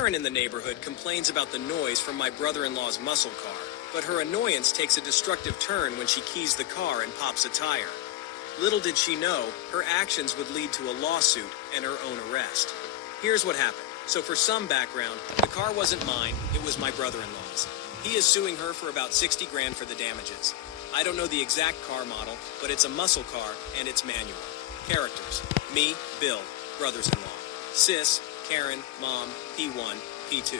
Karen in the neighborhood complains about the noise from my brother-in-law's muscle car, but her annoyance takes a destructive turn when she keys the car and pops a tire. Little did she know, her actions would lead to a lawsuit and her own arrest. Here's what happened. So for some background, the car wasn't mine, it was my brother-in-law's. He is suing her for about 60 grand for the damages. I don't know the exact car model, but it's a muscle car and it's manual. Characters: me, Bill, brothers-in-law. Sis, Karen, Mom, P1, P2.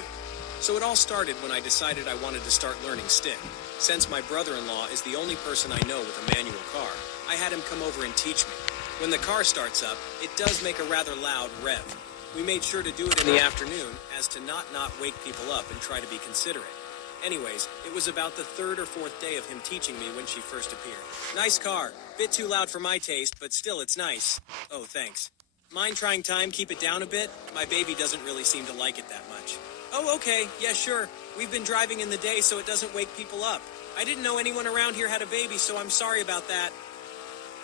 So it all started when I decided I wanted to start learning stick. Since my brother-in-law is the only person I know with a manual car, I had him come over and teach me. When the car starts up, it does make a rather loud rev. We made sure to do it in the afternoon as to not wake people up and try to be considerate. Anyways, it was about the third or fourth day of him teaching me when she first appeared. Nice car. Bit too loud for my taste, but still it's nice. Oh, thanks. Mind trying time, keep it down a bit? My baby doesn't really seem to like it that much. Oh, okay. Yeah, sure. We've been driving in the day so it doesn't wake people up. I didn't know anyone around here had a baby, so I'm sorry about that.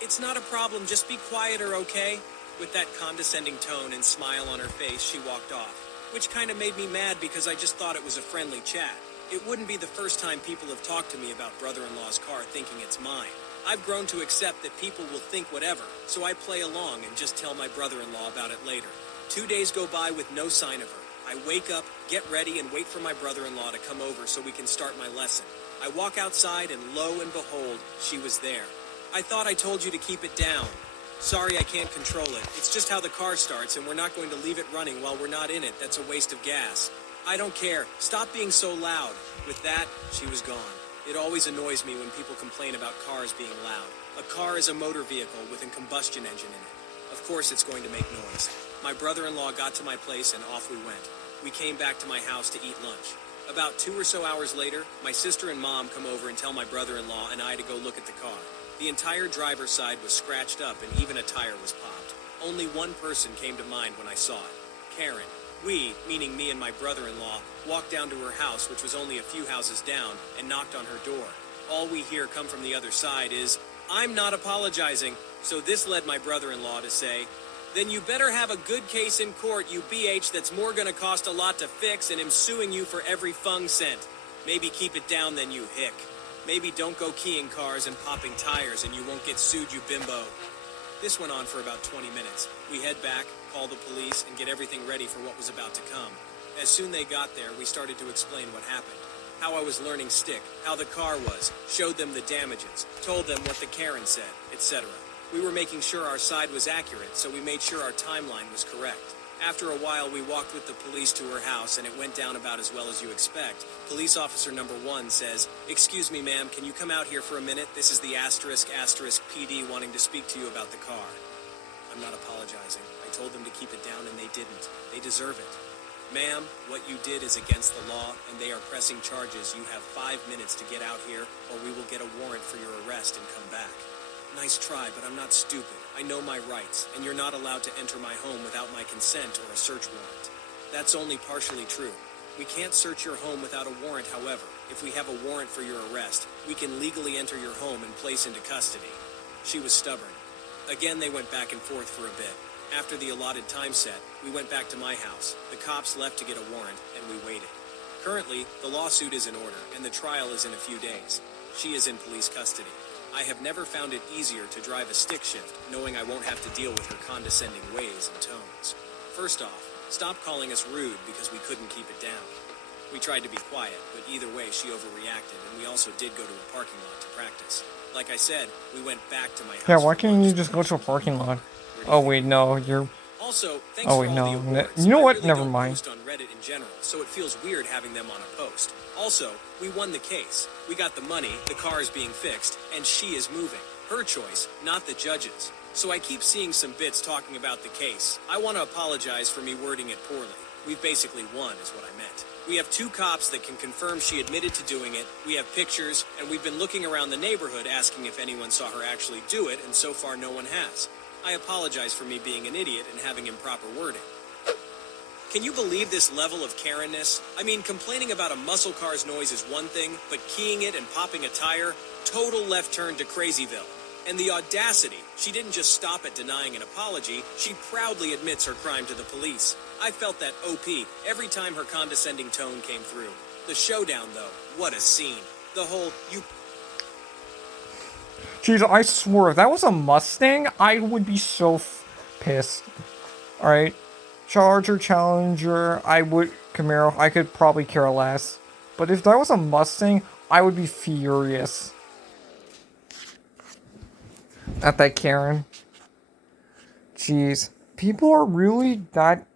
It's not a problem. Just be quieter, okay? With that condescending tone and smile on her face, she walked off, which kind of made me mad because I just thought it was a friendly chat. It wouldn't be the first time people have talked to me about brother-in-law's car thinking it's mine. I've grown to accept that people will think whatever, so I play along and just tell my brother-in-law about it later. 2 days go by with no sign of her. I wake up, get ready, and wait for my brother-in-law to come over so we can start my lesson. I walk outside and lo and behold, she was there. I thought I told you to keep it down. Sorry, I can't control it. It's just how the car starts and we're not going to leave it running while we're not in it. That's a waste of gas. I don't care. Stop being so loud. With that, she was gone. It always annoys me when people complain about cars being loud. A car is a motor vehicle with a combustion engine in it. Of course it's going to make noise. My brother-in-law got to my place and off we went. We came back to my house to eat lunch. About 2 or so hours later, my sister and mom come over and tell my brother-in-law and I to go look at the car. The entire driver's side was scratched up and even a tire was popped. Only one person came to mind when I saw it. Karen. We, meaning me and my brother-in-law, walked down to her house, which was only a few houses down, and knocked on her door. All we hear come from the other side is, "I'm not apologizing." So this led my brother-in-law to say, "Then you better have a good case in court, you BH, that's more gonna cost a lot to fix, and I'm suing you for every fung cent. Maybe keep it down then, you hick. Maybe don't go keying cars and popping tires and you won't get sued, you bimbo." This went on for about 20 minutes. We head back, call the police, and get everything ready for what was about to come. As soon they got there, we started to explain what happened. How I was learning stick, how the car was, showed them the damages, told them what the Karen said, etc. We were making sure our side was accurate, so we made sure our timeline was correct. After a while, we walked with the police to her house, and it went down about as well as you expect. Police officer number 1 says, "Excuse me, ma'am, can you come out here for a minute? This is the asterisk PD wanting to speak to you about the car." I'm not apologizing. I told them to keep it down, and they didn't. They deserve it. "Ma'am, what you did is against the law, and they are pressing charges. You have 5 minutes to get out here, or we will get a warrant for your arrest and come back." Nice try, but I'm not stupid. I know my rights, and you're not allowed to enter my home without my consent or a search warrant. That's only partially true. We can't search your home without a warrant, however. If we have a warrant for your arrest, we can legally enter your home and place into custody. She was stubborn. Again, they went back and forth for a bit. After the allotted time set, we went back to my house. The cops left to get a warrant, and we waited. Currently, the lawsuit is in order, and the trial is in a few days. She is in police custody. I have never found it easier to drive a stick shift, knowing I won't have to deal with her condescending ways and tones. First off, stop calling us rude because we couldn't keep it down. We tried to be quiet, but either way she overreacted, and we also did go to a parking lot to practice. Like I said, we went back to my house. Yeah, why can't you just go to a parking lot? Oh wait, no, you're... Also, thanks for all the awards. You know what? I really Never don't mind. post on Reddit in general, so it feels weird having them on a post. Also, we won the case. We got the money, the car is being fixed, and she is moving. Her choice, not the judge's. So I keep seeing some bits talking about the case. I want to apologize for me wording it poorly. We've basically won, is what I meant. We have 2 cops that can confirm she admitted to doing it, we have pictures, and we've been looking around the neighborhood asking if anyone saw her actually do it, and so far no one has. I apologize for me being an idiot and having improper wording. Can you believe this level of Karen-ness? I mean, complaining about a muscle car's noise is one thing, but keying it and popping a tire? Total left turn to Crazyville. And the audacity, she didn't just stop at denying an apology, she proudly admits her crime to the police. I felt that OP every time her condescending tone came through. The showdown, though, what a scene. The whole, you... Jeez, I swear, if that was a Mustang, I would be so pissed. Alright? Charger, Challenger, Camaro, I could probably care less. But if that was a Mustang, I would be furious. At that Karen. Jeez. People are really that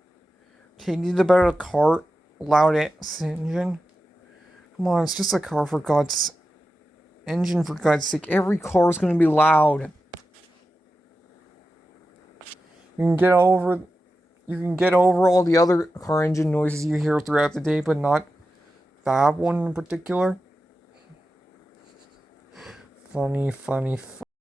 taking about a car loud engine. Come on, it's just a car for God's engine, for God's sake. Every car is going to be loud. You can get over all the other car engine noises you hear throughout the day, but not that one in particular. Funny.